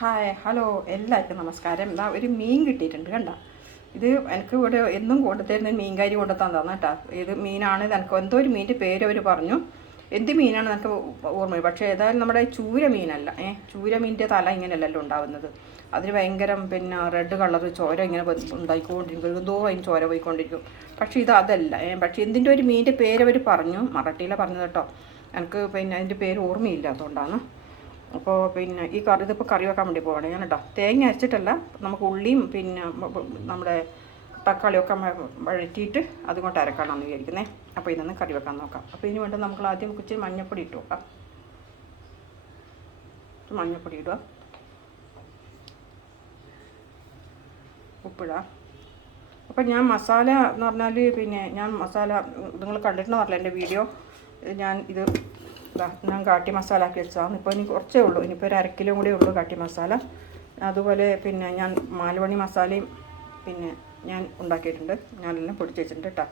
Hi hello എല്ലാവർക്കും നമസ്കാരം. ഇതാ ഒരു മീൻ കിട്ടിയിട്ടുണ്ട് കണ്ട. ഇത് എനിക്ക് ഇവിടെ എന്നും കൊണ്ടുതരുന്ന മീൻകാരി കൊണ്ടു തന്നതാണ് കേട്ടോ. ഇത് മീനാണ്. എനിക്ക് എന്തോ ഒരു മീനിൻ്റെ പേര് അവർ പറഞ്ഞു. എന്ത് മീനാണ് എനിക്ക് ഓർമ്മ, പക്ഷേ ഏതായാലും നമ്മുടെ ചൂര മീനല്ല. ചൂര മീനിൻ്റെ തല ഇങ്ങനെയല്ലല്ലോ ഉണ്ടാവുന്നത്. അതിന് ഭയങ്കര പിന്നെ റെഡ് കളർ ചോര ഇങ്ങനെ ഉണ്ടായിക്കൊണ്ടിരിക്കും, എന്തോ അതിന് ചോര പോയിക്കൊണ്ടിരിക്കും. പക്ഷേ ഇത് അതല്ല. പക്ഷേ എന്തിൻ്റെ ഒരു മീനിൻ്റെ പേര് അവർ പറഞ്ഞു, മറാഠിയിലാണ് പറഞ്ഞത് കേട്ടോ. എനിക്ക് പിന്നെ അതിൻ്റെ പേര് ഓർമ്മയില്ല, അതുകൊണ്ടാണ്. അപ്പോൾ പിന്നെ ഈ കറി ഇതിപ്പോൾ കറി വെക്കാൻ വേണ്ടി പോകണേ ഞാൻ കേട്ടോ. തേങ്ങ അരച്ചിട്ടല്ല, നമുക്ക് ഉള്ളിയും പിന്നെ നമ്മുടെ തക്കാളിയൊക്കെ വഴറ്റിയിട്ട് അതുകൊണ്ട് അരക്കാനാണെന്ന് വിചാരിക്കുന്നത്. അപ്പോൾ ഇതൊന്ന് കറി വെക്കാൻ നോക്കാം. അപ്പോൾ ഇതിന് വേണ്ടി നമുക്ക് ആദ്യം ഇച്ചിരി മഞ്ഞൾപ്പൊടി ഇട്ട് നോക്കാം. മഞ്ഞൾപ്പൊടി ഇടുക, ഉപ്പിടുക. അപ്പോൾ ഞാൻ മസാല എന്ന് പറഞ്ഞാൽ പിന്നെ ഞാൻ മസാല നിങ്ങൾ കണ്ടിട്ടുണ്ടെന്ന് പറഞ്ഞില്ല എൻ്റെ വീഡിയോ. ഞാൻ കാട്ടി മസാല ആക്കി വെച്ചതാണ്. ഇപ്പോൾ ഇനി കുറച്ചേ ഉള്ളൂ, ഇനിയിപ്പോൾ ഒരു 1/2 കിലോ കൂടെ ഉള്ളൂ കാട്ടി മസാല. അതുപോലെ പിന്നെ ഞാൻ മാൽവണി മസാലയും പിന്നെ ഞാൻ ഉണ്ടാക്കിയിട്ടുണ്ട്, ഞാനെല്ലാം പൊടിച്ച് വെച്ചിട്ടുണ്ട് കേട്ടോ.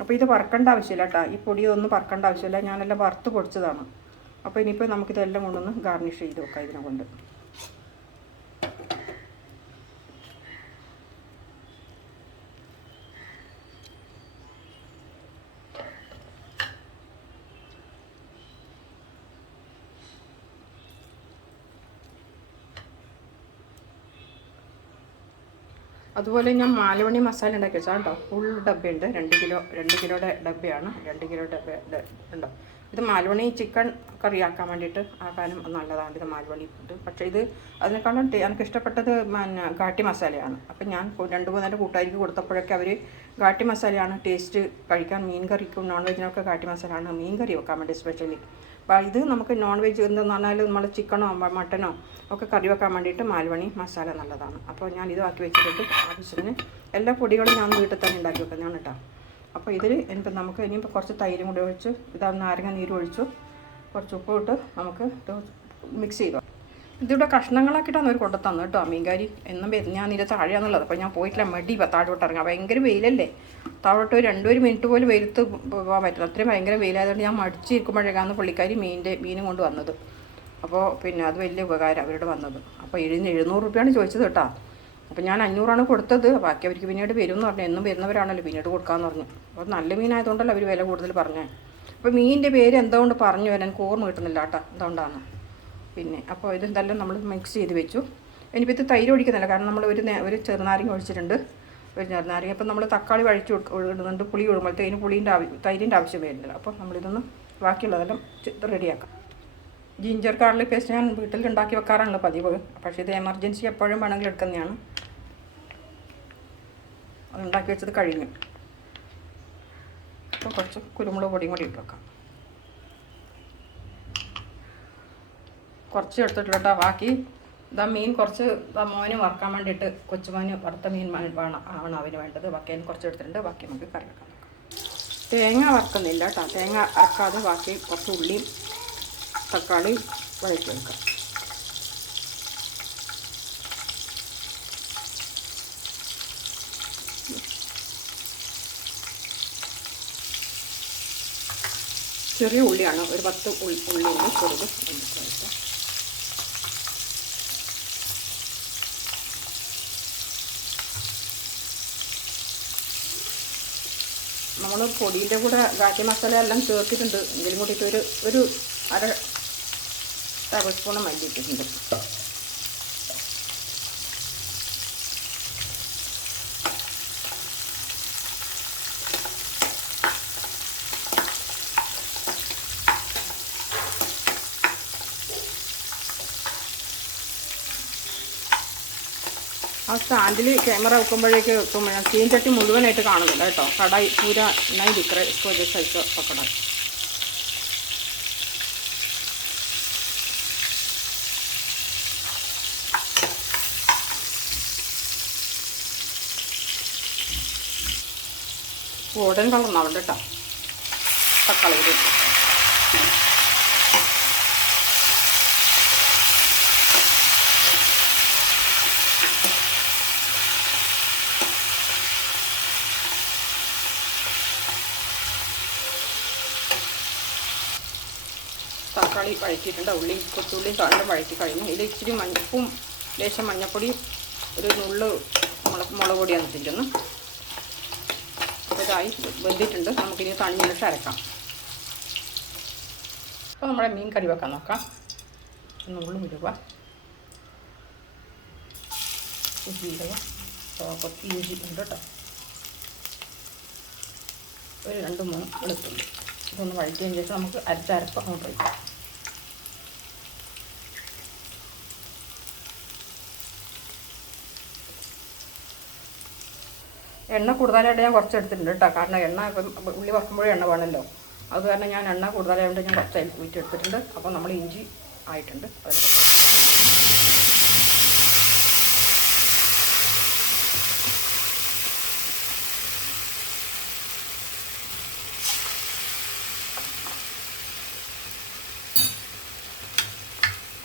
അപ്പോൾ ഇത് വറുക്കേണ്ട ആവശ്യമില്ല കേട്ടോ, ഈ പൊടിയൊന്നും വറുക്കേണ്ട ആവശ്യമില്ല, ഞാനെല്ലാം വറുത്ത് പൊടിച്ചതാണ്. അപ്പോൾ ഇനിയിപ്പോൾ നമുക്കിതെല്ലാം കൊണ്ടൊന്ന് ഗാർണിഷ് ചെയ്ത് വെക്കാം ഇതിനെ കൊണ്ട്. അതുപോലെ ഞാൻ മാലവണി മസാല ഉണ്ടാക്കി വെച്ചാൽ കേട്ടോ. ഫുൾ ഡബ്ബയുണ്ട്, 2 കിലോയുടെ ഡബ്ബയാണ്. 2 കിലോ ഡബ്ബ ഉണ്ടോ. ഇത് മാലവണി ചിക്കൻ കറി ആക്കാൻ വേണ്ടിയിട്ട് ആക്കാനും നല്ലതാണ് ഇത് മാലവണി ഫുഡ്. പക്ഷേ ഇത് അതിനേക്കാളും എനിക്ക് ഇഷ്ടപ്പെട്ടത് പിന്നെ ഘാട്ടി മസാലയാണ്. അപ്പം ഞാൻ 2-3 നേരം കൂട്ടുകാർക്ക് കൊടുത്തപ്പോഴൊക്കെ അവർ ഘാട്ടി മസാലയാണ് ടേസ്റ്റ് കഴിക്കാൻ. മീൻ കറിക്കും നോൺ വെജിനൊക്കെ ഘാട്ടി മസാലയാണ് മീൻ കറി വെക്കാൻ വേണ്ടി സ്പെഷ്യലി. അപ്പോൾ ഇത് നമുക്ക് നോൺ വെജ് എന്തെന്ന് പറഞ്ഞാൽ നമ്മൾ ചിക്കനോ മട്ടനോ ഒക്കെ കറി വെക്കാൻ വേണ്ടിയിട്ട് മാൽവണി മസാല നല്ലതാണ്. അപ്പോൾ ഞാൻ ഇത് ആക്കി വെച്ചിട്ട് ആവശ്യത്തിന് എല്ലാ പൊടികളും ഞാൻ വീട്ടിൽ തന്നെ ഉണ്ടാക്കി വെക്കുന്നതാണ് കേട്ടോ. അപ്പോൾ ഇതിൽ ഇനിയിപ്പോൾ നമുക്ക് ഇനിയിപ്പോൾ കുറച്ച് തൈരും കൂടി ഒഴിച്ച് നാരങ്ങ നീര് ഒഴിച്ചു കുറച്ച് ഉപ്പ് ഇട്ട് നമുക്ക് ഇത് മിക്സ് ചെയ്തു. ഇതിവിടെ കഷ്ണങ്ങളാക്കിയിട്ടാണ് അവർ കൊണ്ടു തന്നു കേട്ടോ മീൻകാരി. എന്നും ഞാൻ ഇതിൻ്റെ താഴെയാണെന്നുള്ളത്. അപ്പോൾ ഞാൻ പോയിട്ടില്ല, മടി താഴോട്ട് ഇറങ്ങാം. ഭയങ്കര വെയിലല്ലേ, താഴോട്ട് 2 മിനിറ്റ് പോലും വെയിലത്ത് പോകാൻ പറ്റില്ല, അത്രയും ഭയങ്കര വെയിലായതുകൊണ്ട് ഞാൻ മടിച്ചിരിക്കുമ്പോഴേക്കാണ് പുള്ളിക്കാരി മീനും കൊണ്ട് വന്നത്. അപ്പോൾ പിന്നെ അത് വലിയ ഉപകാരം അവരുടെ വന്നത്. അപ്പോൾ 700 രൂപയാണ് ചോദിച്ചത് കേട്ടോ. അപ്പോൾ ഞാൻ 500 കൊടുത്തത്. ബാക്കി അവർക്ക് പിന്നീട് വരും എന്ന് പറഞ്ഞു, എന്നും വരുന്നവരാണല്ലോ പിന്നീട് കൊടുക്കാമെന്ന് പറഞ്ഞു. അപ്പോൾ നല്ല മീനായതുകൊണ്ടല്ലോ അവർ വില കൂടുതൽ പറഞ്ഞത്. അപ്പോൾ മീനിൻ്റെ പേര് എന്തുകൊണ്ട് പറഞ്ഞു വരാൻ എനിക്ക് ഓർമ്മ കിട്ടുന്നില്ല കേട്ടോ, അതുകൊണ്ടാണ്. പിന്നെ അപ്പോൾ ഇതെന്തെല്ലാം നമ്മൾ മിക്സ് ചെയ്ത് വെച്ചു. ഇനിയിപ്പോൾ ഇത് തൈര് ഒഴിക്കുന്നില്ല, കാരണം നമ്മൾ ഒരു ചെറുനാരങ്ങ ഒഴിച്ചിട്ടുണ്ട്, ഒരു ചെറുനാരങ്ങ. അപ്പം നമ്മൾ തക്കാളി ഇടുന്നുണ്ട്, പുളി ഒഴുകുമ്പോഴത്തേന് തൈരിൻ്റെ ആവശ്യം വരുന്നില്ല. അപ്പോൾ നമ്മളിതൊന്ന് ബാക്കിയുള്ളതെല്ലാം റെഡിയാക്കാം. ജിഞ്ചർ ഗാർലിക് പേസ്റ്റ് ഞാൻ വീട്ടിൽ ഉണ്ടാക്കി വെക്കാറാണല്ലോ പതിവ്. പക്ഷേ ഇത് എമർജൻസി എപ്പോഴും വേണമെങ്കിൽ എടുക്കുന്നതാണ്. അത് ഉണ്ടാക്കി വെച്ചത് കഴിഞ്ഞു. അപ്പോൾ കുറച്ച് കുരുമുളക് പൊടിയും കൂടി ഇട്ട് വെക്കാം. കുറച്ച് എടുത്തിട്ടുള്ള കേട്ടോ. ബാക്കി മീൻ കുറച്ച് മോന് വറുക്കാൻ വേണ്ടിയിട്ട്, കൊച്ചുമോന് വറുത്ത മീൻ ആണ് അവന് വേണ്ടത്. ബാക്കി അതിന് കുറച്ച് എടുത്തിട്ടുണ്ട്. ബാക്കി നമുക്ക് കറി വെക്കാൻ നോക്കാം. തേങ്ങ വറുക്കുന്നില്ല കേട്ടോ, തേങ്ങ അരക്കാതെ ബാക്കി കുറച്ച് ഉള്ളിയും തക്കാളി വഴറ്റി വെക്കാം. ചെറിയ ഉള്ളിയാണ്, ഒരു 10 ഉള്ളിയുണ്ട് ചെറുത്. നമ്മൾ പൊടിയുടെ കൂടെ ഗാട്ടി മസാല എല്ലാം ചേർത്തിട്ടുണ്ട്. എങ്കിലും കൂട്ടിയിട്ട് ഒരു 1/2 ടേബിൾ സ്പൂൺ മല്ലി ഇട്ടിട്ടുണ്ട്. ആ സ്റ്റാൻഡിൽ ക്യാമറ വെക്കുമ്പോഴേക്ക് ചീൻചട്ടി മുഴുവനായിട്ട് കാണുന്നില്ല കേട്ടോ. കടായി പൂര നൈ ദിക്ര इसको जैसा ऐसा पकड़ा. ഗോൾഡൻ കളറിനാവുണ്ട് കേട്ടോ തക്കാളി. തക്കാളി വഴറ്റിയിട്ടുണ്ട്, ഉള്ളിയും കൊച്ചുള്ളിയും താഴെ വഴറ്റി കഴിഞ്ഞു. ഇതിൽ ഇച്ചിരി മഞ്ഞപ്പും ലേശം മഞ്ഞൾപ്പൊടി, ഒരു നുള്ള് മുളക് പൊടിയാണ് ഇട്ടിരിക്കുന്നു. അപ്പോൾ ഇതായി വെന്തിട്ടുണ്ട്. നമുക്കിനി തണിഞ്ഞിട്ട് അരക്കാം. അപ്പോൾ നമ്മുടെ മീൻ കറി വെക്കാൻ നോക്കാം. നുള്ളു ഇടുക, ജീരകം, കുറച്ച് ഇഞ്ചി ഉണ്ട് കേട്ടോ, ഒരു 2-3 വെളുത്തുള്ളി. ഇതൊന്ന് വഴറ്റിയതിന് ശേഷം നമുക്ക് അരപ്പ് അങ്ങോട്ട് വയ്ക്കാം. എണ്ണ കൂടുതലായിട്ട് ഞാൻ കുറച്ച് എടുത്തിട്ടുണ്ട് കേട്ടോ. കാരണം എണ്ണ ഉള്ളി വറുക്കുമ്പോഴേ എണ്ണ വേണമല്ലോ. അത് കാരണം ഞാൻ എണ്ണ കൂടുതലായതുകൊണ്ട് ഞാൻ കുറച്ച് ഊറ്റി എടുത്തിട്ടുണ്ട്. അപ്പോൾ നമ്മൾ ഇഞ്ചി ആയിട്ടുണ്ട്. അതിൽ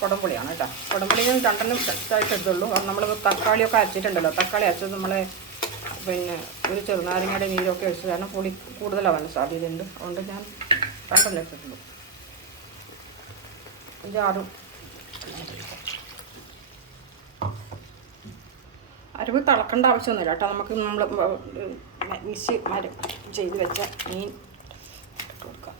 കുടംപുളിയാണ് കേട്ടോ. കുടംപുളി ഞാൻ 2 ഇതായിട്ട് എടുത്തുള്ളൂ. കാരണം നമ്മൾ തക്കാളിയൊക്കെ അരച്ചിട്ടുണ്ടല്ലോ. തക്കാളി അരച്ചത് നമ്മൾ പിന്നെ ഒരു ചെറുനാരങ്ങയുടെ നീരൊക്കെ ഒഴിച്ച്, കാരണം പുളി കൂടുതലാവാൻ സാധ്യതയുണ്ട്. അതുകൊണ്ട് ഞാൻ 2 എടുത്തിട്ടുള്ളൂ. ജാറും അരവ് തിളക്കേണ്ട ആവശ്യമൊന്നുമില്ല കേട്ടോ. നമുക്ക് നമ്മൾ മിക്സി ചെയ്ത് വെച്ച മീൻ കൊടുക്കാം.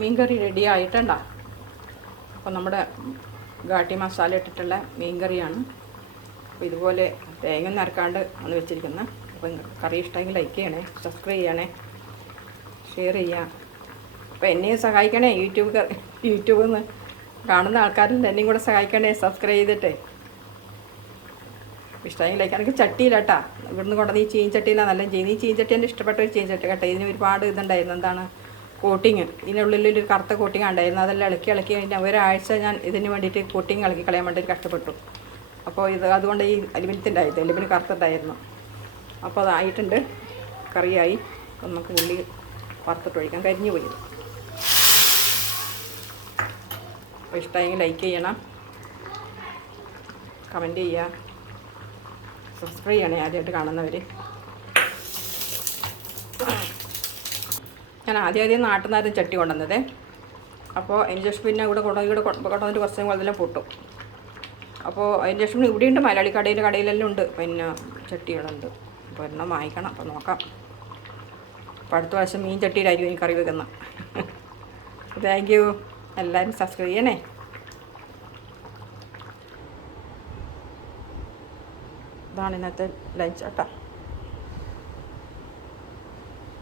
മീൻ കറി റെഡി ആയിട്ടുണ്ടോ? അപ്പോൾ നമ്മുടെ ഘാട്ടി മസാല ഇട്ടിട്ടുള്ള മീൻ കറിയാണ്. അപ്പോൾ ഇതുപോലെ തേങ്ങ നരക്കാണ്ട് ആണ് വെച്ചിരിക്കുന്നത്. അപ്പോൾ കറി ഇഷ്ടമെങ്കിൽ ലൈക്ക് ചെയ്യണേ, സബ്സ്ക്രൈബ് ചെയ്യണേ, ഷെയർ ചെയ്യുക. അപ്പോൾ എന്നെയും സഹായിക്കണേ. യൂട്യൂബിൽ നിന്ന് കാണുന്ന ആൾക്കാരും എന്നെയും കൂടെ സഹായിക്കണേ, സബ്സ്ക്രൈബ് ചെയ്തിട്ടേ. ഇഷ്ടമെങ്കിൽ ലൈക്ക്. എനിക്ക് ചട്ടിയില്ല കേട്ടോ. ഇവിടുന്ന് കൊണ്ടുവന്ന് ഈ ചീൻചട്ടിയിലാണ് നല്ല ഈ ചീൻചട്ടി എൻ്റെ ഇഷ്ടപ്പെട്ട ഒരു ചീൻചട്ടി കേട്ടോ. ഇതിന് ഒരുപാട് ഇതുണ്ടായിരുന്നു. എന്താണ് കോട്ടിങ്, ഇതിനുള്ളിലൊരു കറുത്ത കോട്ടിങ് ഉണ്ടായിരുന്നു. അതെല്ലാം ഇളക്കി കഴിഞ്ഞാൽ ഒരാഴ്ച ഞാൻ ഇതിന് വേണ്ടിയിട്ട് കോട്ടിങ് ഇളക്കി കളയാൻ വേണ്ടിയിട്ട് കഷ്ടപ്പെട്ടു. അപ്പോൾ അതുകൊണ്ട് ഈ അലുമിനിയത്തിൻ്റെ എലുമിന് കറുത്തുണ്ടായിരുന്നു. അപ്പോൾ അതായിട്ടുണ്ട്, കറിയായി. നമുക്ക് ഉള്ളി വറുത്തിട്ട് ഒഴിക്കാം. കരിഞ്ഞു പോയി. അപ്പോൾ ഇഷ്ടമെങ്കിൽ ലൈക്ക് ചെയ്യണം, കമൻറ്റ് ചെയ്യുക, സബ്സ്ക്രൈബ് ചെയ്യണേ ആദ്യമായിട്ട് കാണുന്നവർ. ഞാൻ ആദ്യം നാട്ടിൽ നിന്നായിരുന്നു ചട്ടി കൊണ്ടുവന്നത്. അപ്പോൾ അതിന് ശേഷം പിന്നെ ഇവിടെ കൊണ്ടുവന്നിട്ട് കുറച്ച് കൂടുതലും പൊട്ടും. അപ്പോൾ അതിന് ശേഷം ഇവിടെയുണ്ട്, മലയാളി കടയിലെല്ലാം ഉണ്ട് പിന്നെ ചട്ടികളുണ്ട്. അപ്പോൾ എണ്ണം വാങ്ങിക്കണം. അപ്പോൾ നോക്കാം. അപ്പോൾ അടുത്ത പ്രാവശ്യം മീൻ ചട്ടിയിലായിരിക്കും എനിക്ക് കറി വെക്കുന്നത്. Thank you. എല്ലാവരും സബ്സ്ക്രൈബ് ചെയ്യണേ. ഇതാണ് ഇന്നത്തെ ലഞ്ച് കേട്ടോ.